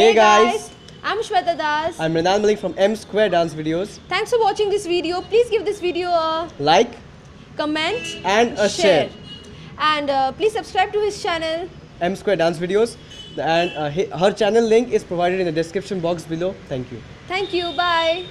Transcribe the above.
Hey guys, I'm Shweta Das. I'm Renal Malik from M Square Dance Videos. Thanks for watching this video. Please give this video a Like comment and a share. And please subscribe to his channel. M Square Dance Videos, and her channel link is provided in the description box below. Thank you. Thank you. Bye.